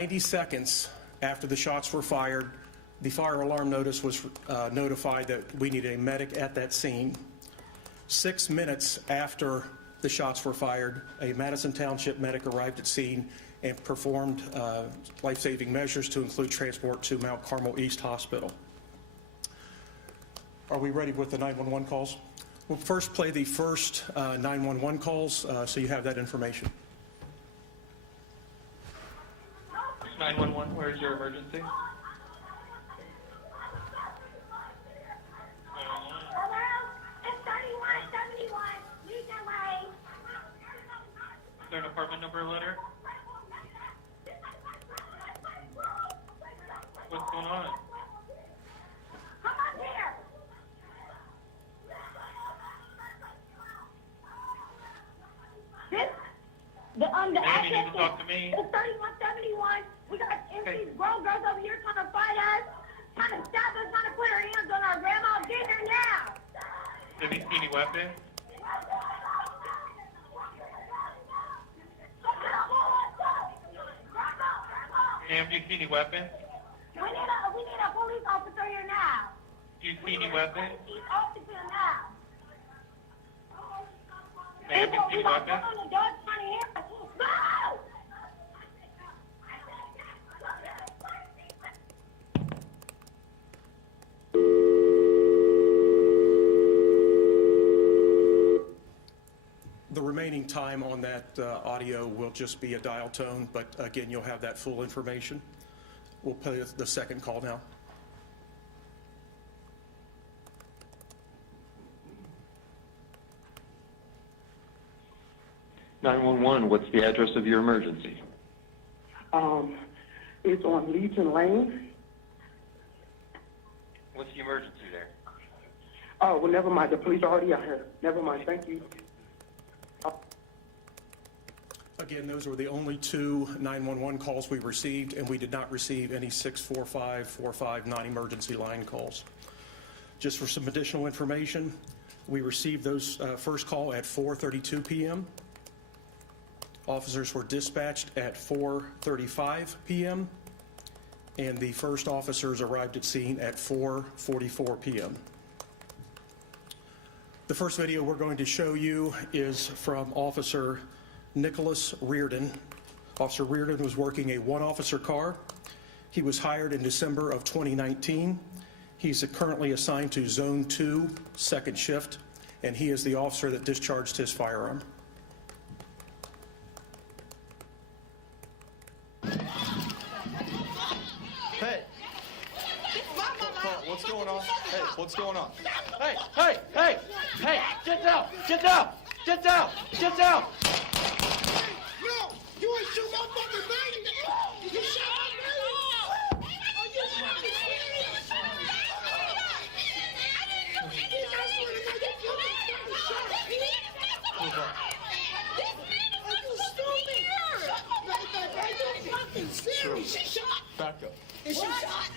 90 seconds after the shots were fired, the fire alarm notice was notified that we need a medic at that scene. 6 minutes after the shots were fired, a Madison Township medic arrived at scene and performed life-saving measures to include transport to Mount Carmel East Hospital. Are we ready with the 911 calls? We'll first play the first 911 calls so you have that information. 911, where's your emergency? Is there an apartment number or letter? What's going on? Come up here! The Ma'am, you address need to talk to me. is 3171. We got empty grown girls over here trying to fight us, trying to stab us, trying to put her hands on our grandma. Get here now! Have you seen any weapons? Ma'am, do you see any weapons? We need a police officer here now. Do you see any weapons? Police officer now. Ma'am, do you see any weapons? On the door trying to hear us. Go! The remaining time on that audio will just be a dial tone, but again, you'll have that full information. We'll play the second call now. What's the address of your emergency? It's on Legion Lane. What's the emergency there? Oh, well, never mind. The police are already out here. Never mind. Thank you. Again, those were the only two 911 calls we received, and we did not receive any 645, 45 non-emergency line calls. Just for some additional information, we received those first call at 4:32 p.m. Officers were dispatched at 4:35 p.m., and the first officers arrived at scene at 4:44 p.m. The first video we're going to show you is from Officer Nicholas Reardon. Officer Reardon was working a one-officer car. He was hired in December of 2019. He's currently assigned to Zone 2, second shift, and he is the officer that discharged his firearm. Hey! What's going on? Hey, what's going on? Hey, hey, hey! Hey, get down! Get down! Get down! Get down! No! You ain't shoot my fucking baby! You shot my baby! Are you fucking serious? I swear to God, you fucking shot me! Are you stupid? Are you fucking serious? She shot! Back up. Is she shot?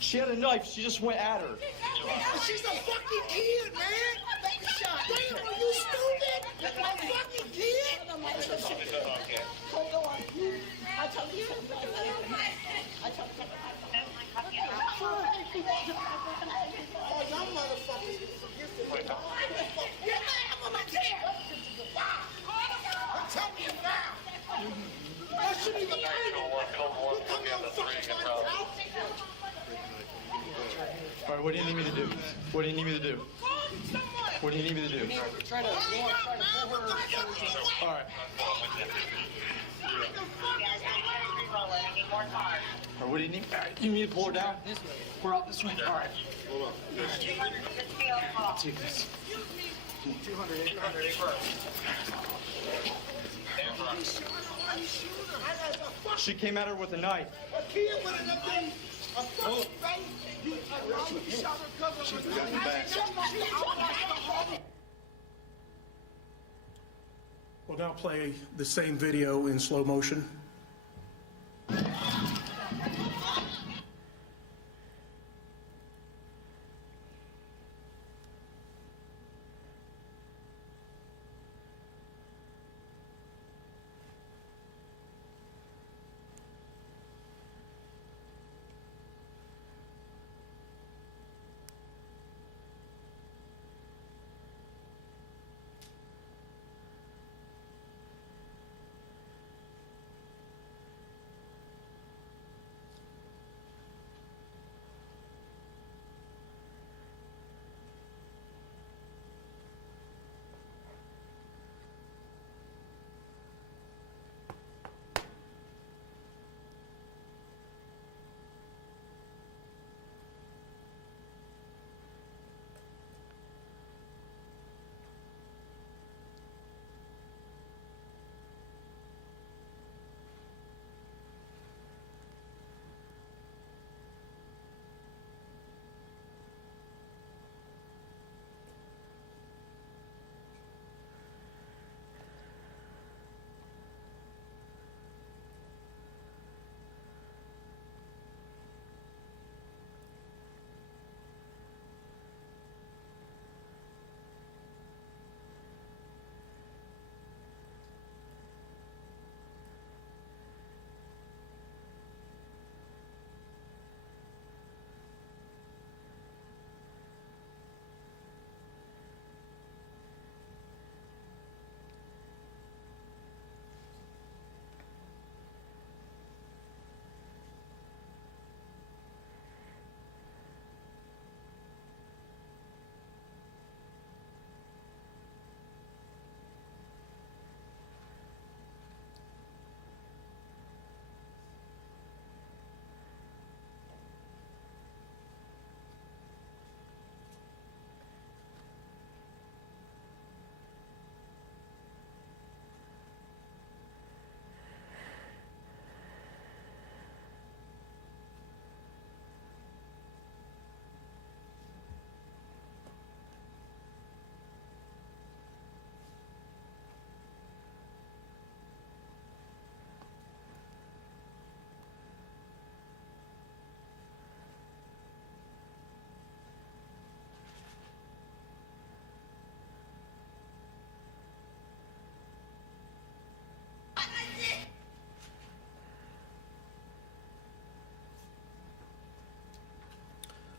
She had a knife. She just went at her. She's a fucking kid, man! Damn, are you stupid? A fucking kid? Hold on. I told you. I told you. Oh, y'all motherfuckers forget the Get I'm on my chair! Tell me now! That shouldn't even be able. You come out fucking trying to out. All right, what do you need me to do? What do you need me to do? What do you need me to do? Try to All right. All right, what do you need? All right, you need me to pull her down? This way. We're out this way. All right. Hold on. Take this. 200. She came at her with a knife. A kid with another thing. A fucking baby. You shot her cousin with a knife. We'll now play the same video in slow motion.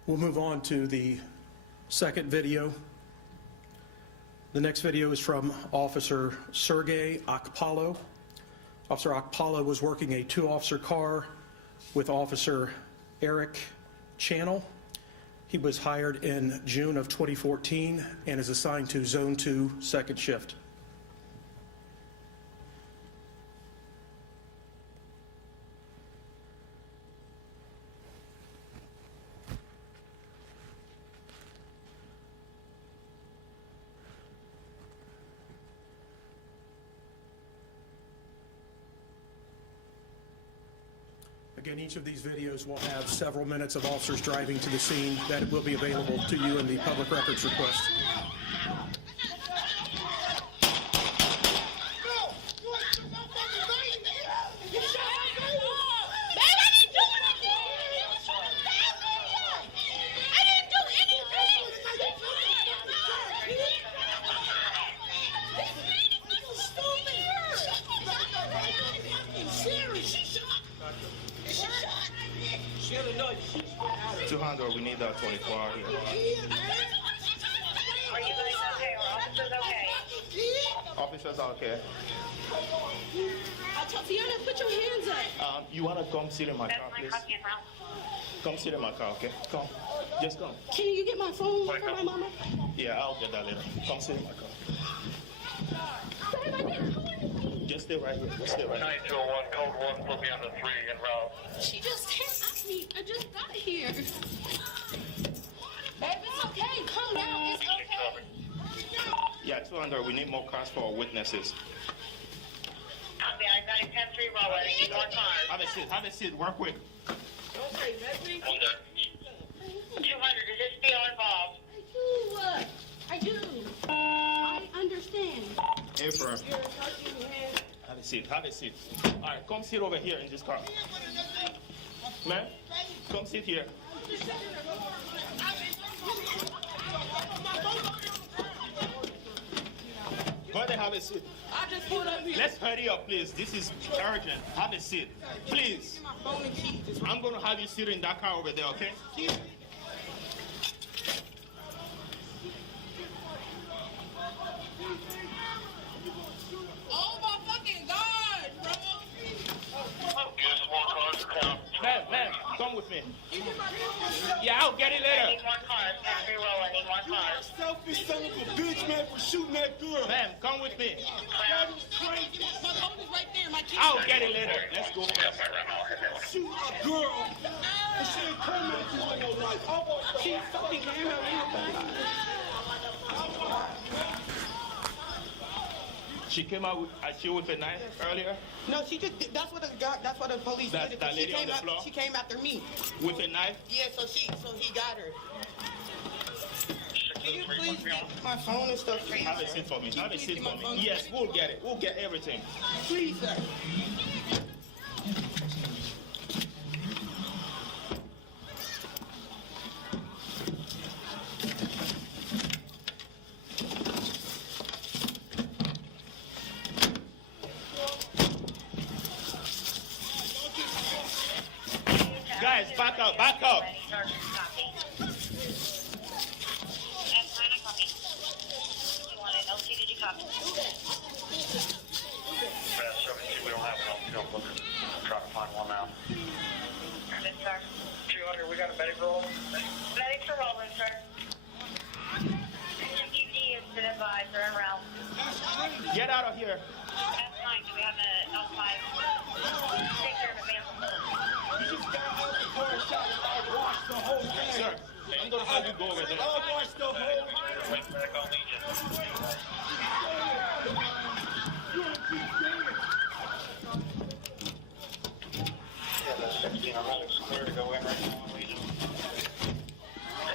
We'll move on to the second video. The next video is from Officer Sergey Akapalo. Officer Akapalo was working a two-officer car with Officer Eric Channel. He was hired in June of 2014 and is assigned to Zone 2, second shift. Again, each of these videos will have several minutes of officers driving to the scene that will be available to you in the public records request. No! You ain't shoot my fucking baby! You shot my baby! Babe, I didn't do anything! I didn't do anything! She had a nut. 200, we need that 24 out here. Are you guys okay? Are officers okay? Officers are okay. Tatiana, put your hands up. You want to come sit in my car, That's my please? copy of house. Come sit in my car, okay? Come. Just come. Can you get my phone for my mama? Yeah, I'll get that later. Come sit in my car. Just stay right here. Just stay right here. 9201, code 1, put me on the 3 en route. She just hit me. I just got here. Babe, it's okay. Calm down. It's okay. Yeah, 200, we need more cars for our witnesses. Copy, I got a 10-3 roll. I need more cars. Have a seat, work quick. 200, is this still involved? I do. I understand. April. Have a seat. All right, come sit over here in this car. Man, come sit here. Go ahead and have a seat. I just pulled up here. Let's hurry up, please. This is urgent. Have a seat, please. My phone and keys. I'm going to have you sit in that car over there, okay? Oh my fucking God, bro. Man, come with me. Yeah, I'll get it I later. need more cars. 10-3 roll. I need more cars. Selfish son of a bitch, man, for shooting that girl. Ma'am, come with me. My phone is right there. My keys. I'll get it later. Let's go. Shoot a girl. And she ain't coming at you in your life. She fucking can't have anything. She came out with a knife earlier No, she just, that's what the police That- did. that lady she on came the out, floor? She came after me. with a knife. Yeah, so he got her. Can you please get my phone and stuff, please? Have a sir? seat for me. Can you Have a please seat get for my me. phone? Yes, we'll get it. We'll get everything. Please, sir. Guys, back up, back up. Ready, Sergeant, copy. That's fine, I copy. You want an LT, did you copy? We don't have an LT, look at try to find one now. Good, sir. 200, we got a medic roll. Medics are rolling, sir. MPD is to the advisor en route. Get out of here. That's fine, do we have an L5? Take care of it, ma'am. Sir, I'm going to have you go over there. Medic on Legion. Yeah, that's 16. I'm really clear to go in right now on Legion.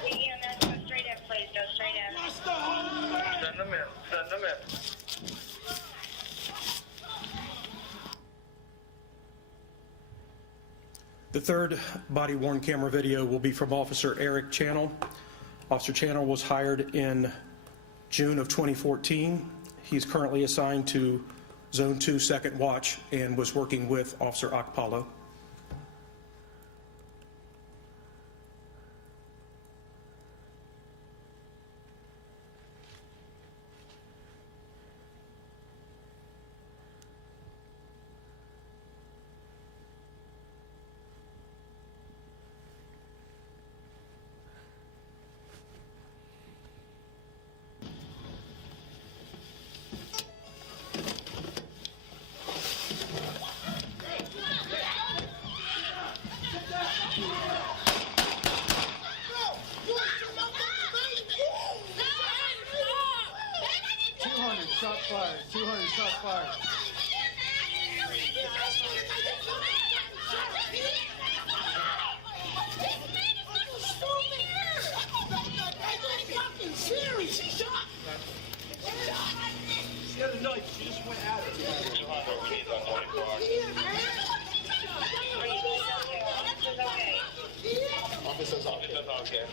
EMS, go straight in, please, go straight in. Send them in. Send them in. The third body-worn camera video will be from Officer Eric Channel. Officer Channel was hired in June of 2014. He's currently assigned to Zone 2 Second Watch and was working with Officer Akapalo. shots fired. Serious, he shot. She had a knife. She just went at it. We need that 40 car. Officer's off. That's okay.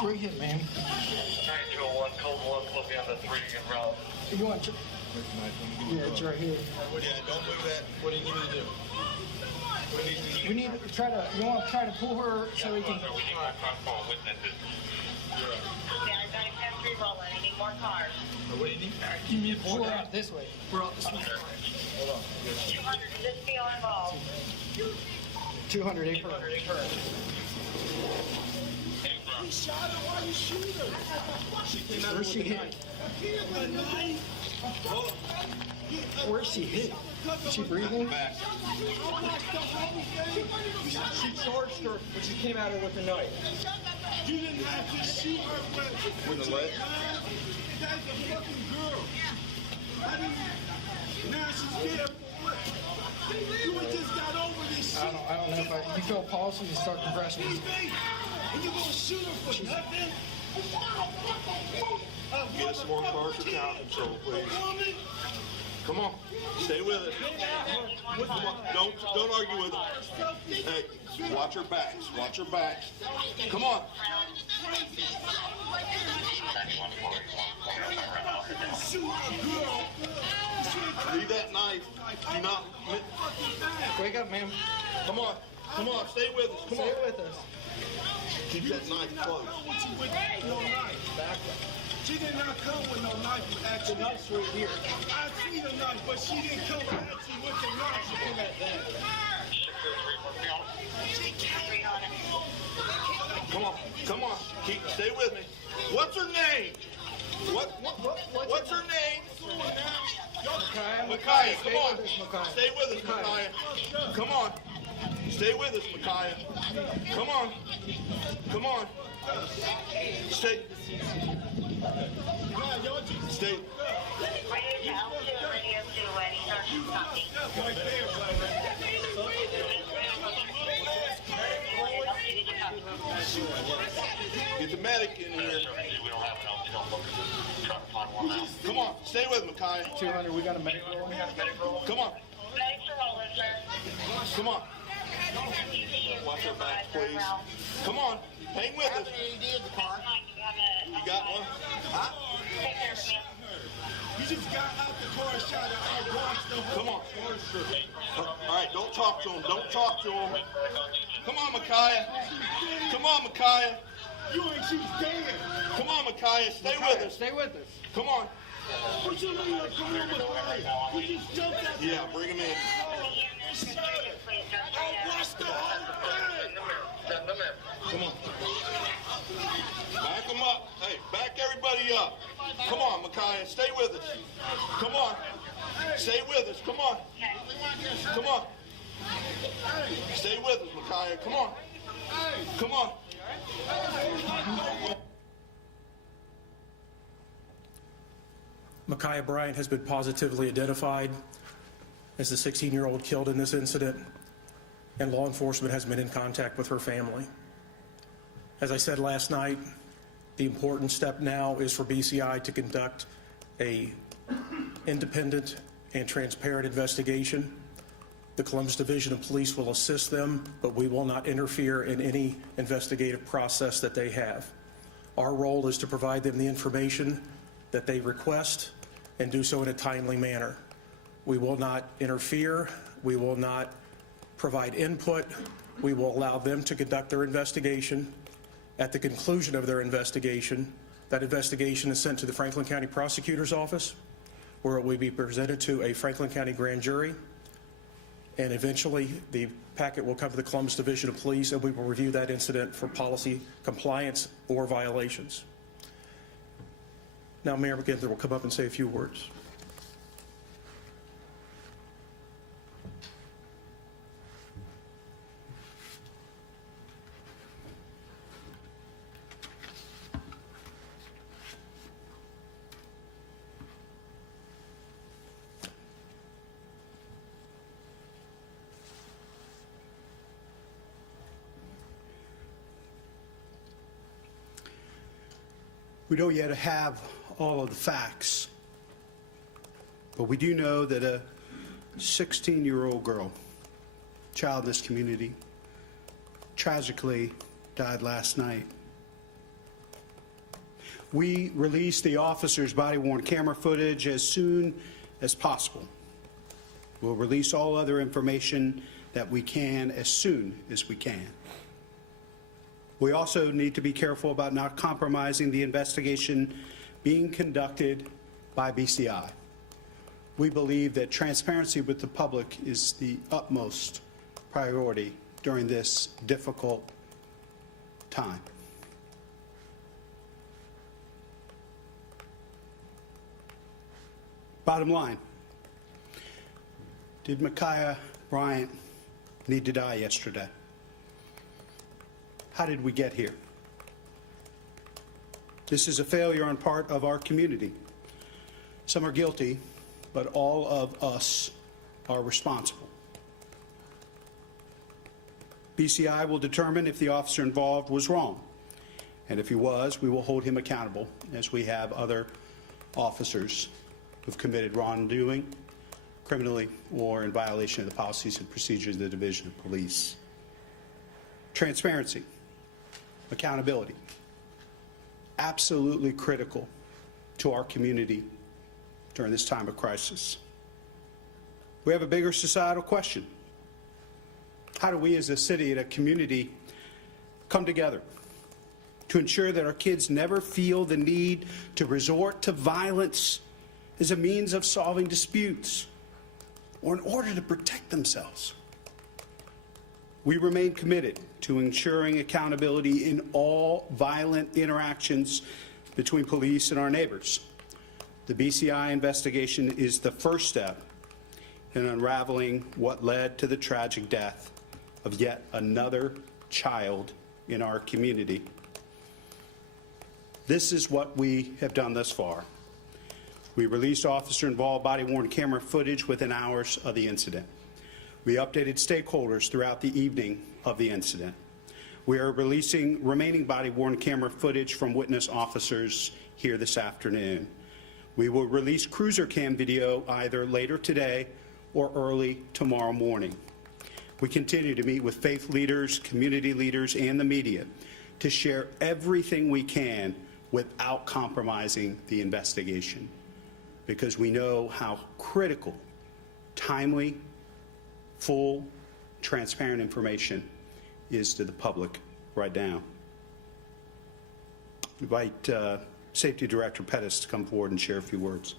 Where you hit, man? 9201, code 1, close the end of 3 and route. You want to? Yeah, it's right here. Don't move that. What do you need me to do? What do you need? We need to try to. You want to try to pull her so we can. We need more contact witnesses. I need more cars. What do you need? You need to pull her out this way. We're out this way. Hold on. 200, does this feel involved? 200 acre. You shot her. Why you shoot her? She came out Where's she hit? with a knife. Where's she hit? Is she breathing? Back. She charged her, but she came at her with a knife. You didn't have to shoot her with a leg. That's a fucking girl. I didn't. Now she's dead for what? You had just got over this shit. I don't know if I. You feel pulses and start compressing. And you gonna shoot her for nothing? Get us more cars for town control, please. Come on, stay with us. Come on, don't argue with them. Hey, watch her backs. Watch her backs. Come on. Leave that knife. Do not. Wake up, ma'am. Come on. Come on. Stay with us. Come on. Stay with us. Keep that knife close. She did not come with no knife, actually. The knife's right here. I see the knife, but she didn't come at you with the knife. She came at that. Come on. Come on. Stay with me. What's her name? What's her name? Micaiah, come on. Stay with us, Micaiah. Come on. Stay with us, Micaiah. Come on. Come on. Stay. Stay. Get the medic in here. Come on, stay with Micaiah. 200. We got a medic roll. Come on. Come on. Watch her back, please. Come on. Hang with us. You got one? Huh? You just got out the car and shot her. I watched the whole Come on. All right, don't talk to him. Don't talk to him. Come on, Micaiah. Come on, Micaiah. You ain't she's dead. Come on, Micaiah. Stay with us. Stay with us. Come on. What you mean? Come on, Micaiah. We just jumped out the Yeah, bring him in. I watched the whole thing. Come on. Back him up. Hey, back everybody up. Come on, Micaiah. Stay with us. Come on. Stay with us. Come on. Come on. Stay with us, Micaiah. Come on. Come on. Micaiah Bryant has been positively identified as the 16-year-old killed in this incident, and law enforcement has been in contact with her family. As I said last night, the important step now is for BCI to conduct a independent and transparent investigation. The Columbus Division of Police will assist them, but we will not interfere in any investigative process that they have. Our role is to provide them the information that they request and do so in a timely manner. We will not interfere. We will not provide input. We will allow them to conduct their investigation. At the conclusion of their investigation, that investigation is sent to the Franklin County Prosecutor's Office, where it will be presented to a Franklin County grand jury, and eventually the packet will come to the Columbus Division of Police, and we will review that incident for policy compliance or violations. Now, Mayor McGinter will come up and say a few words. We don't yet have all of the facts, but we do know that a 16-year-old girl, child in this community, tragically died last night. We released the officer's body-worn camera footage as soon as possible. We'll release all other information that we can as soon as we can. We also need to be careful about not compromising the investigation being conducted by BCI. We believe that transparency with the public is the utmost priority during this difficult time. Bottom line, did Ma'Khia Bryant need to die yesterday? How did we get here? This is a failure on part of our community. Some are guilty, but all of us are responsible. BCI will determine if the officer involved was wrong, and if he was, we will hold him accountable, as we have other officers who've committed wrongdoing, criminally, or in violation of the policies and procedures of the Division of Police. Transparency, accountability, absolutely critical to our community during this time of crisis. We have a bigger societal question. How do we as a city and a community come together to ensure that our kids never feel the need to resort to violence as a means of solving disputes or in order to protect themselves? We remain committed to ensuring accountability in all violent interactions between police and our neighbors. The BCI investigation is the first step in unraveling what led to the tragic death of yet another child in our community. This is what we have done thus far. We released officer-involved body-worn camera footage within hours of the incident. We updated stakeholders throughout the evening of the incident. We are releasing remaining body-worn camera footage from witness officers here this afternoon. We will release cruiser cam video either later today or early tomorrow morning. We continue to meet with faith leaders, community leaders, and the media to share everything we can without compromising the investigation, because we know how critical timely, full, transparent information is to the public right now. I invite Safety Director Perez to come forward and share a few words.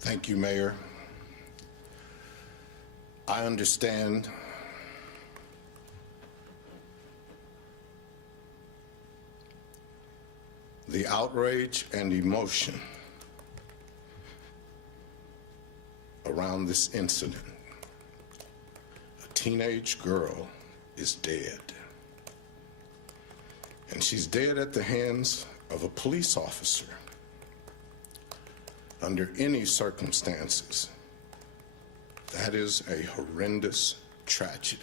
Thank you, Mayor. I understand the outrage and emotion around this incident. A teenage girl is dead. And she's dead at the hands of a police officer. Under any circumstances, that is a horrendous tragedy.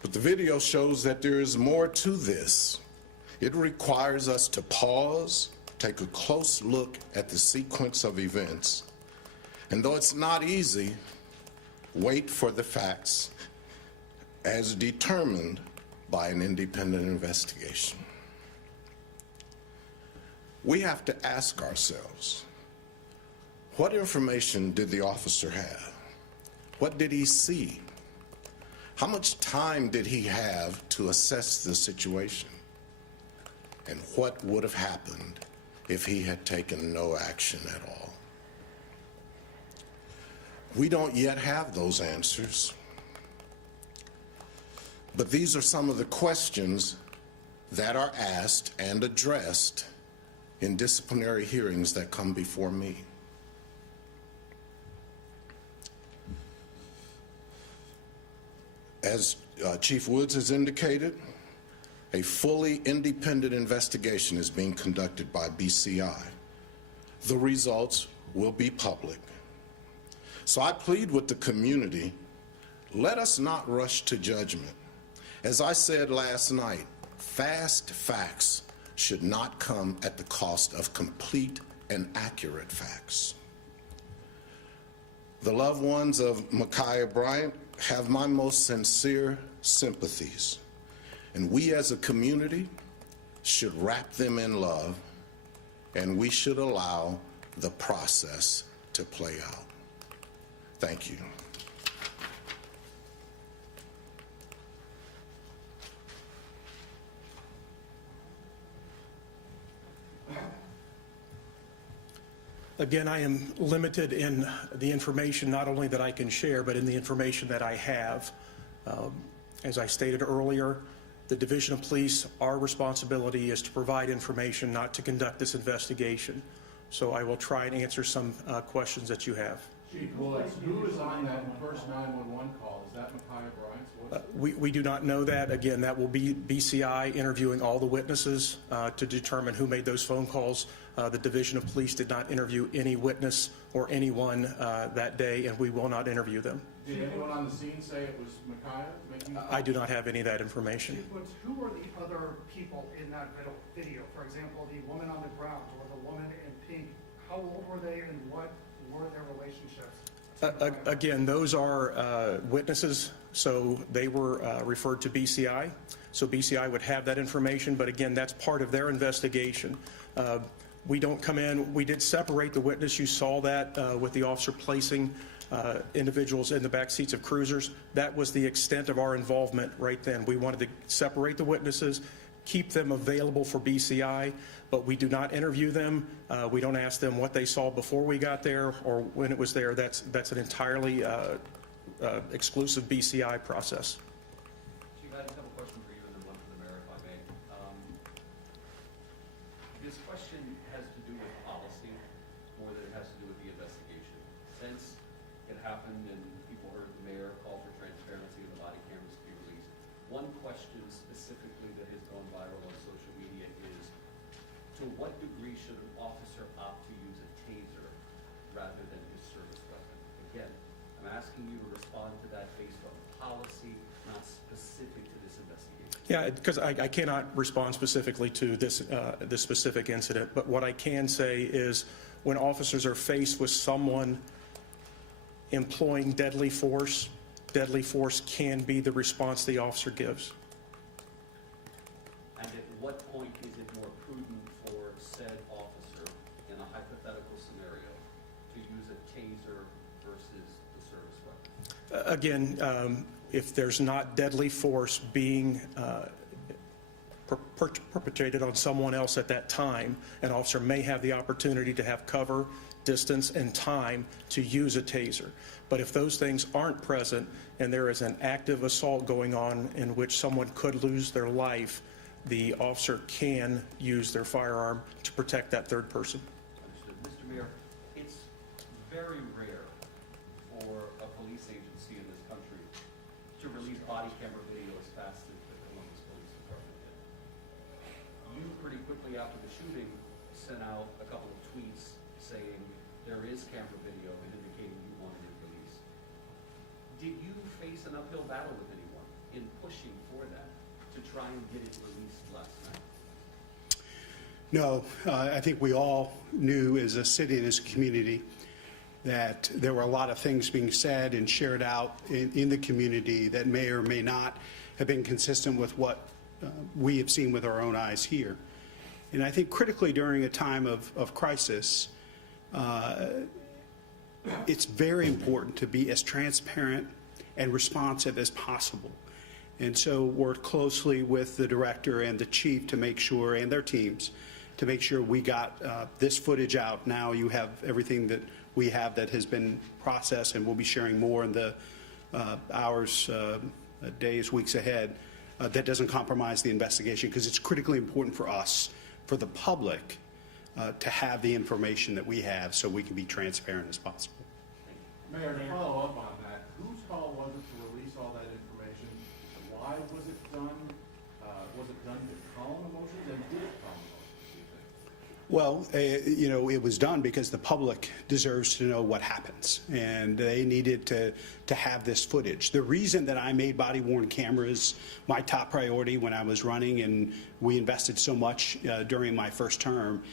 But the video shows that there is more to this. It requires us to pause, take a close look at the sequence of events, and though it's not easy, wait for the facts as determined by an independent investigation. We have to ask ourselves, what information did the officer have? What did he see? How much time did he have to assess the situation? And what would have happened if he had taken no action at all? We don't yet have those answers. But these are some of the questions that are asked and addressed in disciplinary hearings that come before me. As Chief Woods has indicated, a fully independent investigation is being conducted by BCI. The results will be public. So I plead with the community, let us not rush to judgment. As I said last night, fast facts should not come at the cost of complete and accurate facts. The loved ones of Ma'Khia Bryant have my most sincere sympathies, and we as a community should wrap them in love, and we should allow the process to play out. Thank you. Again, I am limited in the information not only that I can share, but in the information that I have. As I stated earlier, the Division of Police, our responsibility is to provide information, not to conduct this investigation. So I will try and answer some questions that you have. Chief Woods, who was on that first 911 call? Is that Ma'Khia Bryant's? We do not know that. Again, that will be BCI interviewing all the witnesses to determine who made those phone calls. The Division of Police did not interview any witness or anyone that day, and we will not interview them. Did anyone on the scene say it was Ma'Khia? I do not have any of that information. Chief Woods, who were the other people in that video? For example, the woman on the ground or the woman in pink. How old were they and what were their relationships? Again, those are witnesses, so they were referred to BCI. So BCI would have that information, but again, that's part of their investigation. We don't come in. We did separate the witness. You saw that with the officer placing individuals in the back seats of cruisers. That was the extent of our involvement right then. We wanted to separate the witnesses, keep them available for BCI, but we do not interview them. We don't ask them what they saw before we got there or when it was there. That's an entirely exclusive BCI process. Chief, I have a couple questions for you and then one for the mayor, if I may. This question has to do with policy more than it has to do with the investigation. Since it happened and people heard the mayor call for transparency and the body cameras to be released, one question specifically that has gone viral on social media is, to what degree should an officer opt to use a taser rather than his service weapon? Again, I'm asking you to respond to that based on policy, not specific to this investigation. Yeah, because I cannot respond specifically to this specific incident, but what I can say is when officers are faced with someone employing deadly force can be the response the officer gives. And at what point is it more prudent for said officer in a hypothetical scenario to use a taser versus the service weapon? Again, if there's not deadly force being perpetrated on someone else at that time, an officer may have the opportunity to have cover, distance, and time to use a taser. But if those things aren't present and there is an active assault going on in which someone could lose their life, the officer can use their firearm to protect that third person. Understood. Mr. Mayor, it's very rare for a police agency in this country to release body camera video as fast as the Columbus Police Department did. You pretty quickly after the shooting sent out a couple of tweets saying there is camera video and indicating you wanted it released. Did you face an uphill battle with anyone in pushing for that to try and get it released last night? No, I think we all knew as a city and as a community that there were a lot of things being said and shared out in the community that may or may not have been consistent with what we have seen with our own eyes here. And I think critically during a time of crisis, it's very important to be as transparent and responsive as possible. And so work closely with the director and the chief to make sure, and their teams, to make sure we got this footage out. Now you have everything that we have that has been processed, and we'll be sharing more in the hours, days, weeks ahead. That doesn't compromise the investigation, because it's critically important for us, for the public, to have the information that we have so we can be transparent as possible. Mayor, to follow up on that, whose call was it to release all that information? Why was it done? Was it done to calm emotions, and did it calm emotions, do you think? Well, you know, it was done because the public deserves to know what happens, and they needed to have this footage. The reason that I made body-worn cameras my top priority when I was running, and we invested so much during my first term,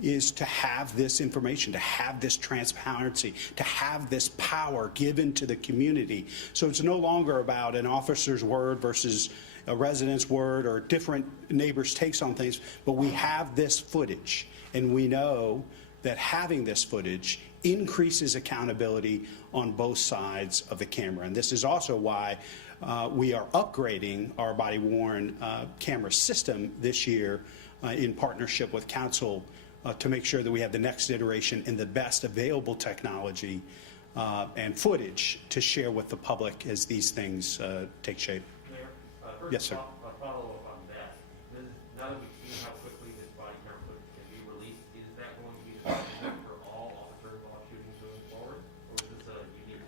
is to have this information, to have this transparency, to have this power given to the community. So it's no longer about an officer's word versus a resident's word or different neighbors' takes on things, but we have this footage, and we know that having this footage increases accountability on both sides of the camera. And this is also why we are upgrading our body-worn camera system this year in partnership with council to make sure that we have the next iteration and the best available technology and footage to share with the public as these things take shape. Mayor, first Yes, sir. A follow-up on that. Now that we've seen how quickly this body camera footage can be released, is that going to be the same for all officer-involved shootings moving forward, or is this a unique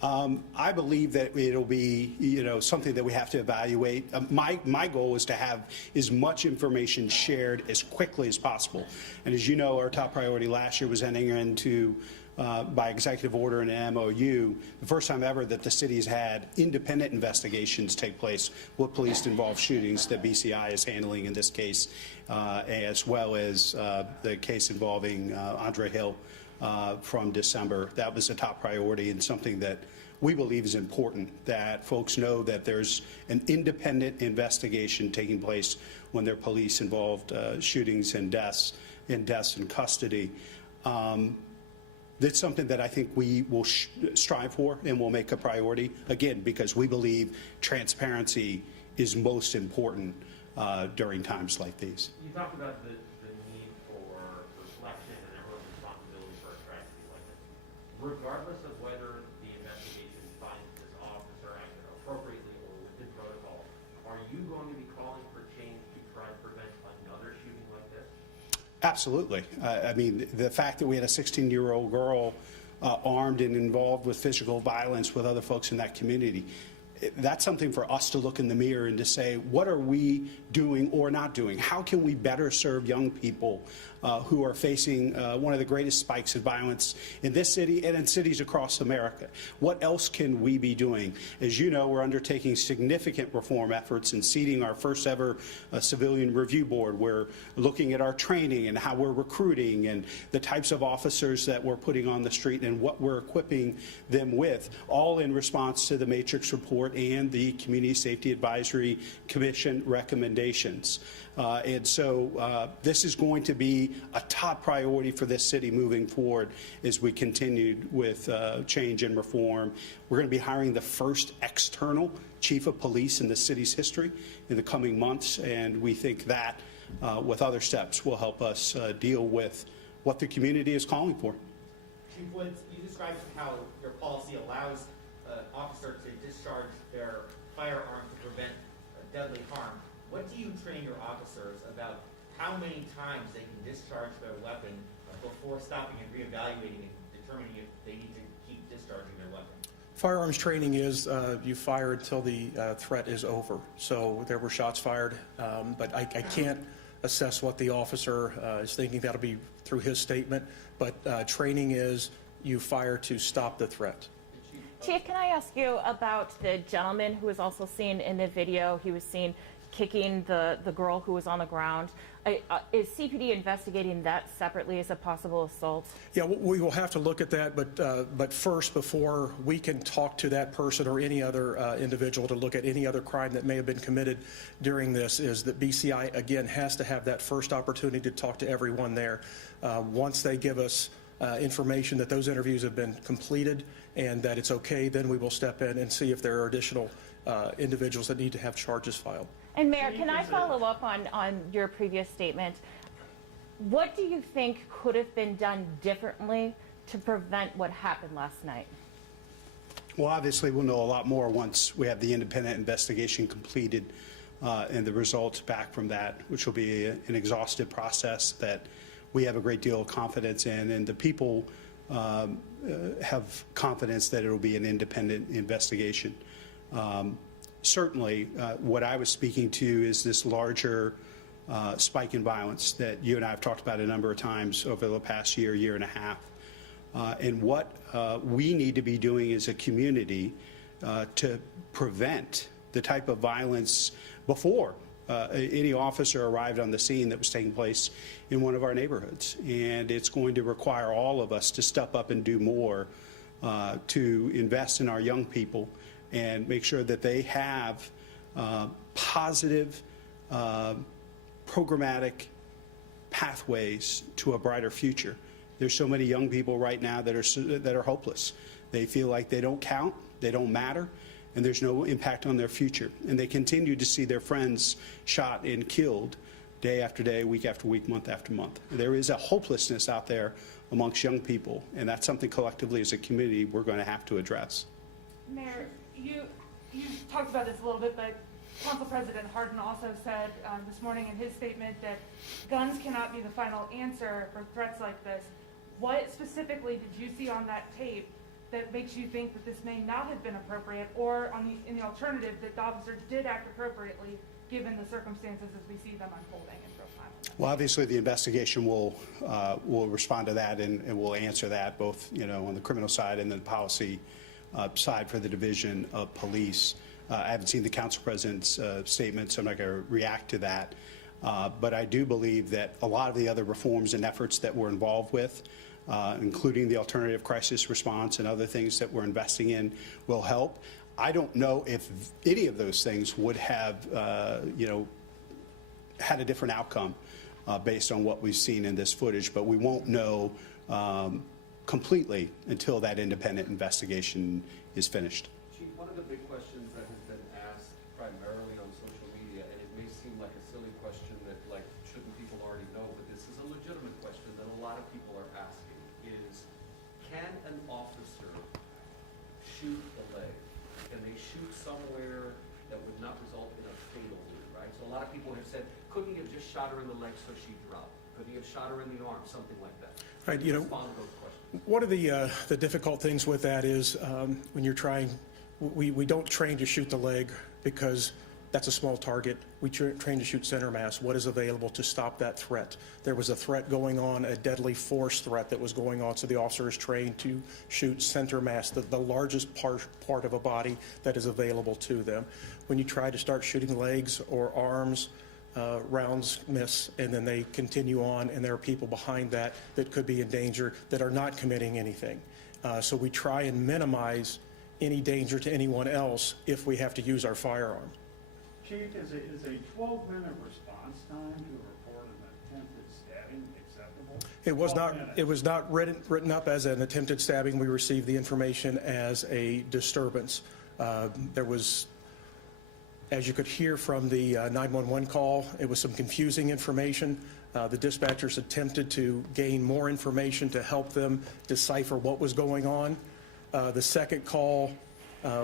circumstance? I believe that it'll be, you know, something that we have to evaluate. My goal is to have as much information shared as quickly as possible. And as you know, our top priority last year was entering into, by executive order and an MOU, the first time ever that the city has had independent investigations take place with police-involved shootings that BCI is handling in this case, as well as the case involving Andre Hill from December. That was a top priority and something that we believe is important, that folks know that there's an independent investigation taking place when there are police-involved shootings and deaths in custody. That's something that I think we will strive for and will make a priority, again, because we believe transparency is most important during times like these. You talked about the need for reflection and everyone's responsibility for a tragedy like this. Regardless of whether the investigation finds this officer acted appropriately or within protocol, are you going to be calling for change to try to prevent another shooting like this? Absolutely. I mean, the fact that we had a 16-year-old girl armed and involved with physical violence with other folks in that community, that's something for us to look in the mirror and to say, what are we doing or not doing? How can we better serve young people who are facing one of the greatest spikes in violence in this city and in cities across America? What else can we be doing? As you know, we're undertaking significant reform efforts and seating our first ever civilian review board. We're looking at our training and how we're recruiting and the types of officers that we're putting on the street and what we're equipping them with, all in response to the Matrix report and the Community Safety Advisory Commission recommendations. And so this is going to be a top priority for this city moving forward as we continue with change and reform. We're going to be hiring the first external chief of police in the city's history in the coming months, and we think that with other steps will help us deal with what the community is calling for. Chief Woods, you described how your policy allows an officer to discharge their firearm to prevent deadly harm. What do you train your officers about how many times they can discharge their weapon before stopping and reevaluating and determining if they need to keep discharging their weapon? Firearms training is you fire until the threat is over. So there were shots fired, but I can't assess what the officer is thinking. That'll be through his statement. But training is you fire to stop the threat. Chief, can I ask you about the gentleman who was also seen in the video? He was seen kicking the girl who was on the ground. Is CPD investigating that separately as a possible assault? Yeah, we will have to look at that, but first, before we can talk to that person or any other individual to look at any other crime that may have been committed during this, is that BCI, again, has to have that first opportunity to talk to everyone there. Once they give us information that those interviews have been completed and that it's okay, then we will step in and see if there are additional individuals that need to have charges filed. And Mayor, can I follow up on your previous statement? What do you think could have been done differently to prevent what happened last night? Well, obviously, we'll know a lot more once we have the independent investigation completed and the results back from that, which will be an exhaustive process that we have a great deal of confidence in, and the people have confidence that it will be an independent investigation. Certainly, what I was speaking to is this larger spike in violence that you and I have talked about a number of times over the past year and a half. And what we need to be doing as a community to prevent the type of violence before any officer arrived on the scene that was taking place in one of our neighborhoods. And it's going to require all of us to step up and do more to invest in our young people and make sure that they have positive, programmatic pathways to a brighter future. There's so many young people right now that are hopeless. They feel like they don't count, they don't matter, and there's no impact on their future. And they continue to see their friends shot and killed day after day, week after week, month after month. There is a hopelessness out there amongst young people, and that's something collectively as a community we're going to have to address. Mayor, you talked about this a little bit, but Council President Hardin also said this morning in his statement that guns cannot be the final answer for threats like this. What specifically did you see on that tape that makes you think that this may not have been appropriate, or in the alternative, that the officer did act appropriately given the circumstances as we see them unfolding in real time? Well, obviously, the investigation will respond to that, and will answer that, both on the criminal side and the policy side for the Division of Police. I haven't seen the Council President's statement, so I'm not going to react to that. But I do believe that a lot of the other reforms and efforts that we're involved with, including the alternative crisis response and other things that we're investing in, will help. I don't know if any of those things would have, had a different outcome based on what we've seen in this footage, but we won't know completely until that independent investigation is finished. Chief, one of the big questions that has been asked primarily on social media, and it may seem like a silly question that, shouldn't people already know, but this is a legitimate question that a lot of people are asking, is can an officer shoot the leg? Can they shoot somewhere that would not result in a fatal wound, right? So a lot of people have said, couldn't he have just shot her in the leg so she dropped? Could he have shot her in the arm? Something like that. Right, Respond to those questions. one of the difficult things with that is when you're trying, we don't train to shoot the leg because that's a small target. We train to shoot center mass, what is available to stop that threat. There was a threat going on, a deadly force threat that was going on, so the officer is trained to shoot center mass, the largest part of a body that is available to them. When you try to start shooting legs or arms, rounds miss, and then they continue on, and there are people behind that that could be in danger that are not committing anything. So we try and minimize any danger to anyone else if we have to use our firearm. Chief, is a 12-minute response time to report an attempted stabbing acceptable? It was not written up as an attempted stabbing. We received the information as a disturbance. There was, as you could hear from the 911 call, it was some confusing information. The dispatchers attempted to gain more information to help them decipher what was going on. The second call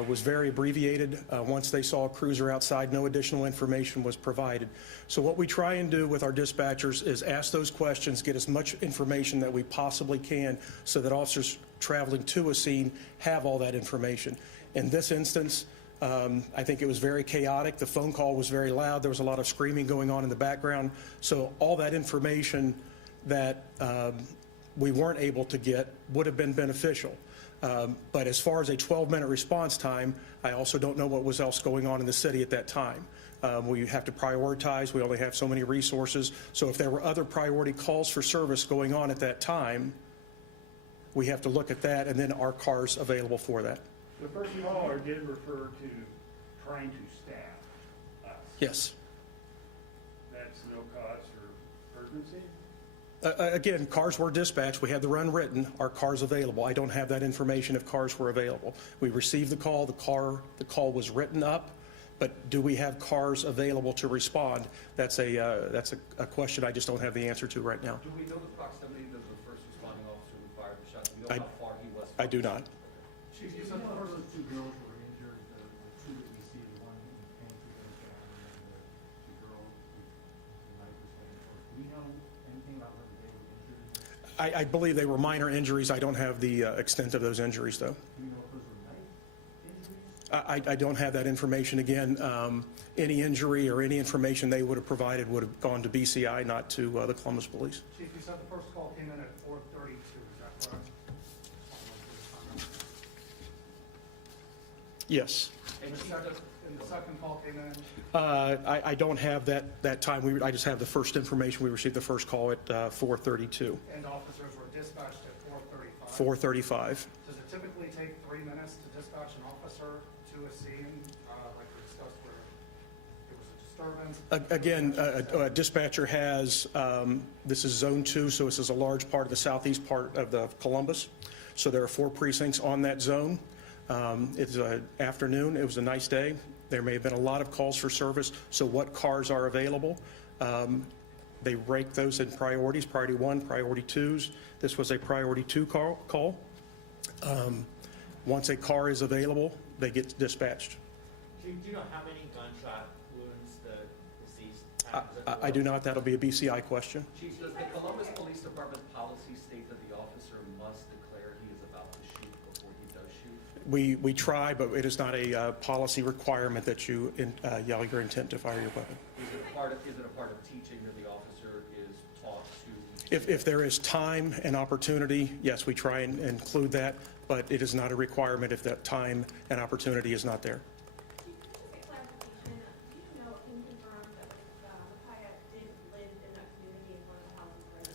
was very abbreviated. Once they saw a cruiser outside, no additional information was provided. So what we try and do with our dispatchers is ask those questions, get as much information that we possibly can so that officers traveling to a scene have all that information. In this instance, I think it was very chaotic. The phone call was very loud. There was a lot of screaming going on in the background. So all that information that we weren't able to get would have been beneficial. But as far as a 12-minute response time, I also don't know what was else going on in the city at that time. We have to prioritize. We only have so many resources. So if there were other priority calls for service going on at that time, we have to look at that, and then our cars available for that. The first caller did refer to trying to stab us. Yes. That's no cause for urgency? Again, cars were dispatched. We had the run written. Our cars available. I don't have that information if cars were available. We received the call. The call was written up. But do we have cars available to respond? That's a question I just don't have the answer to right now. Do we know the proximity of the first responding officer who fired the shot? Do we know how far he was? I do not. Chief, you said the first two girls were injured, the two that we see, the one in pain and the girl who might was heading towards. Do we know anything about whether they were injured? I believe they were minor injuries. I don't have the extent of those injuries, though. Do you know if those were knife injuries? I don't have that information. Again, any injury or any information they would have provided would have gone to BCI, not to the Columbus Police. Chief, you said the first call came in at 4:32, is that correct? Yes. And the second call came in? I don't have that time. I just have the first information. We received the first call at 4:32. And officers were dispatched at 4:35? 4:35. Does it typically take 3 minutes to dispatch an officer to a scene, like we discussed where there was a disturbance? Again, a dispatcher has, this is Zone 2, so this is a large part of the southeast part of the Columbus. So there are 4 precincts on that zone. It's an afternoon. It was a nice day. There may have been a lot of calls for service. So what cars are available? They rank those in priorities, priority 1, priority 2s. This was a priority 2 call. Once a car is available, they get dispatched. Do you know how many gunshot wounds the deceased had? I do not. That'll be a BCI question. Chief, does the Columbus Police Department policy state that the officer must declare he is about to shoot before he does shoot? We try, but it is not a policy requirement that you yell your intent to fire your weapon. Is it a part of teaching that the officer is taught to? If there is time and opportunity, yes, we try and include that, but it is not a requirement if that time and opportunity is not there.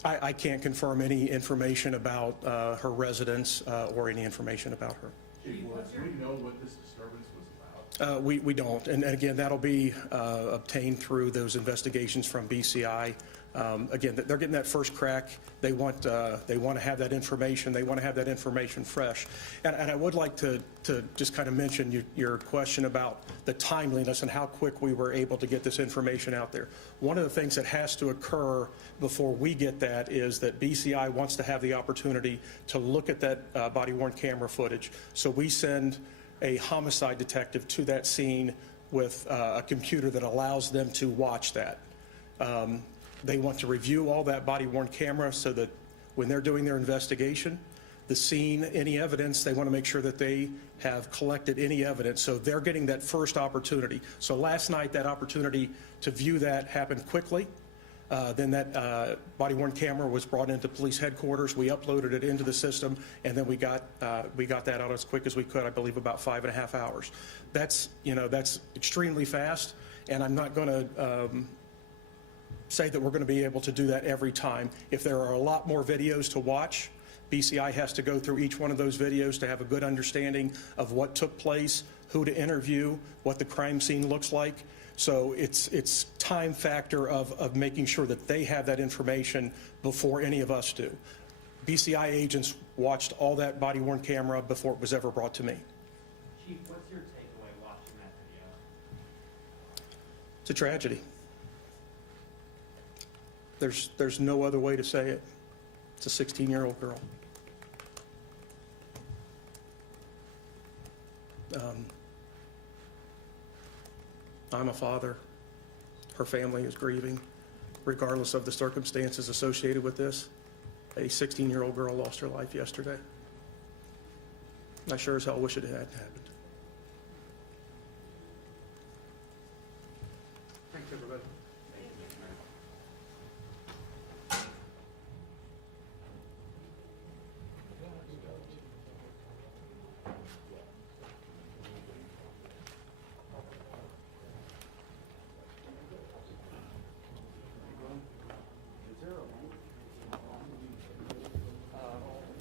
I can't confirm any information about her residence or any information about her. Do we know what this disturbance was about? We don't. And again, that'll be obtained through those investigations from BCI. Again, they're getting that first crack. They want to have that information. They want to have that information fresh. And I would like to just kind of mention your question about the timeliness and how quick we were able to get this information out there. One of the things that has to occur before we get that is that BCI wants to have the opportunity to look at that body-worn camera footage. So we send a homicide detective to that scene with a computer that allows them to watch that. They want to review all that body-worn camera so that when they're doing their investigation, the scene, any evidence, they want to make sure that they have collected any evidence. So they're getting that first opportunity. So last night, that opportunity to view that happened quickly. Then that body-worn camera was brought into police headquarters. We uploaded it into the system, and then we got that out as quick as we could. I believe about 5.5 hours. That's extremely fast, and I'm not going to say that we're going to be able to do that every time. If there are a lot more videos to watch, BCI has to go through each one of those videos to have a good understanding of what took place, who to interview, what the crime scene looks like. So it's time factor of making sure that they have that information before any of us do. BCI agents watched all that body-worn camera before it was ever brought to me. Chief, what's your takeaway watching that video? It's a tragedy. There's no other way to say it. It's a 16-year-old girl. I'm a father. Her family is grieving. Regardless of the circumstances associated with this, a 16-year-old girl lost her life yesterday. I sure as hell wish it hadn't happened. Thanks, everybody.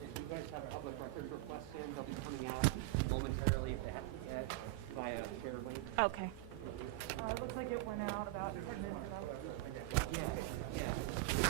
If you guys have public records requests in, they'll be coming out momentarily if they have to get via share link. Okay. It looks like it went out about 10 minutes ago. Yeah, yeah.